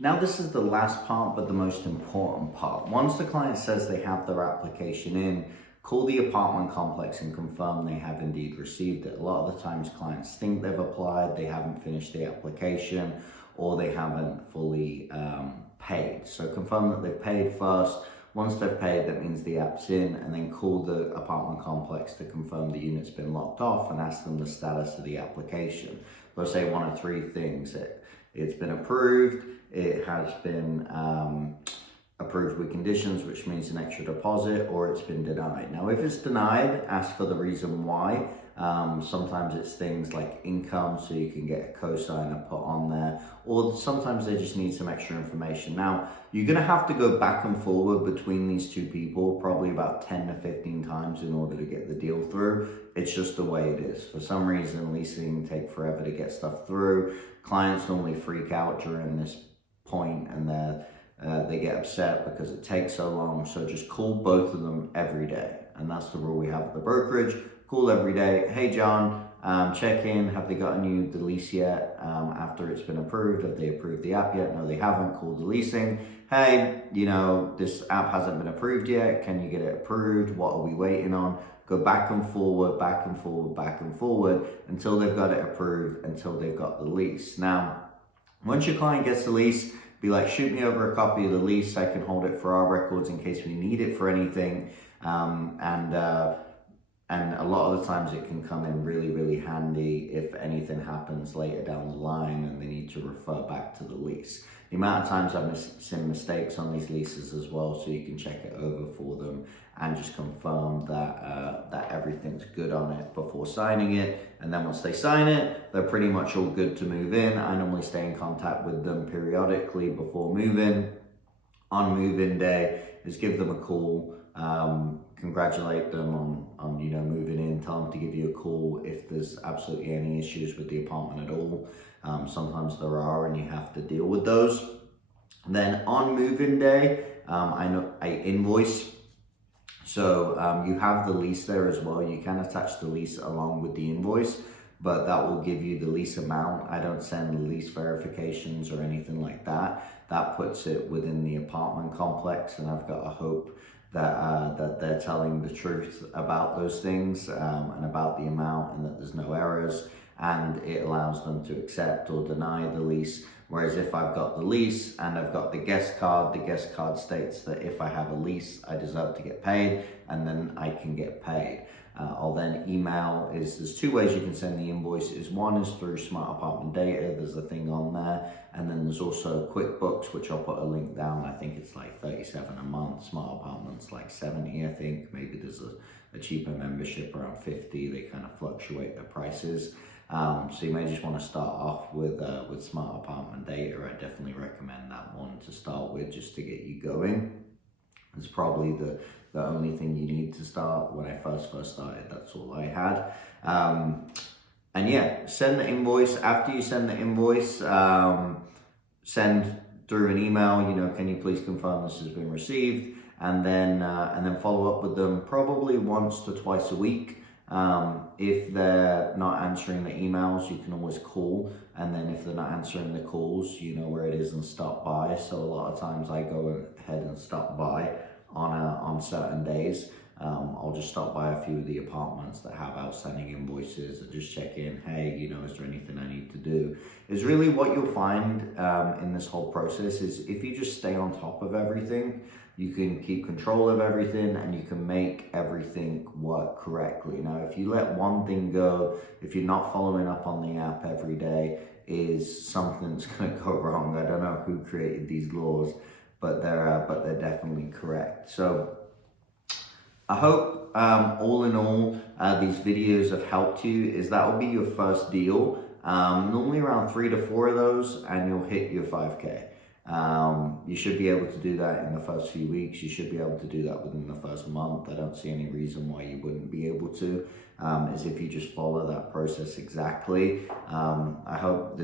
Now, this is the last part, but the most important part. Once the client says they have their application in, call the apartment complex and confirm they have indeed received it. A lot of the times clients think they've applied, they haven't finished the application, or they haven't fully paid. So confirm that they've paid first. Once they've paid, that means the app's in, and then call the apartment complex to confirm the unit's been locked off and ask them the status of the application. They'll say one of three things. It's been approved, it has been approved with conditions, which means an extra deposit, or it's been denied. Now, if it's denied, ask for the reason why. Sometimes it's things like income, so you can get a cosigner put on there, or sometimes they just need some extra information. Now, you're gonna have to go back and forward between these two people probably about 10 to 15 times in order to get the deal through. It's just the way it is. For some reason, leasing take forever to get stuff through. Clients normally freak out during this point, and they get upset because it takes so long. So just call both of them every day. And that's the rule we have at the brokerage. Call every day. Hey, John, check in. Have they gotten you the lease yet? After it's been approved, have they approved the app yet? No, they haven't. Call the leasing. Hey, this app hasn't been approved yet. Can you get it approved? What are we waiting on? Go back and forward, back and forward, back and forward until they've got it approved, until they've got the lease. Now, once your client gets the lease, be like, shoot me over a copy of the lease. I can hold it for our records in case we need it for anything. And a lot of the times it can come in really, really handy if anything happens later down the line and they need to refer back to the lease. The amount of times I've seen mistakes on these leases as well, so you can check it over for them and just confirm that everything's good on it before signing it. And then once they sign it, they're pretty much all good to move in. I normally stay in contact with them periodically before move-in. On move-in day, is give them a call, congratulate them on moving in, tell them to give you a call if there's absolutely any issues with the apartment at all. Sometimes there are, and you have to deal with those. Then on move-in day, I invoice. So you have the lease there as well. You can attach the lease along with the invoice, but that will give you the lease amount. I don't send lease verifications or anything like that. That puts it within the apartment complex, and I've got a hope that they're telling the truth about those things and about the amount, and that there's no errors, and it allows them to accept or deny the lease. Whereas if I've got the lease and I've got the guest card states that if I have a lease, I deserve to get paid, and then I can get paid. I'll then email, there's two ways you can send the invoices. One is through Smart Apartment Data, there's a thing on there, and then there's also QuickBooks, which I'll put a link down. I think it's like $37 a month, Smart Apartment's like $70, I think. Maybe there's a cheaper membership around $50, they kind of fluctuate the prices. So you may just want to start off with Smart Apartment Data. I definitely recommend that one to start with, just to get you going. It's probably the only thing you need to start. When I first started, that's all I had. And yeah, send the invoice. After you send the invoice, send through an email, can you please confirm this has been received? And then follow up with them probably once to twice a week. If they're not answering the emails, you can always call, and then if they're not answering the calls, you know where it is and stop by. So a lot of times I go ahead and stop by on certain days. I'll just stop by a few of the apartments that have outstanding invoices and just check in. Hey, is there anything I need to do? Is really what you'll find in this whole process is if you just stay on top of everything, you can keep control of everything and you can make everything work correctly. Now, if you let one thing go, if you're not following up on the app every day, is something's going to go wrong. I don't know who created these laws, but they're definitely correct. So I hope all in all, these videos have helped you. That will be your first deal. Normally around 3 to 4 of those, and you'll hit your 5K. You should be able to do that in the first few weeks. You should be able to do that within the first month. I don't see any reason why you wouldn't be able to, as if you just follow that process exactly. I hope this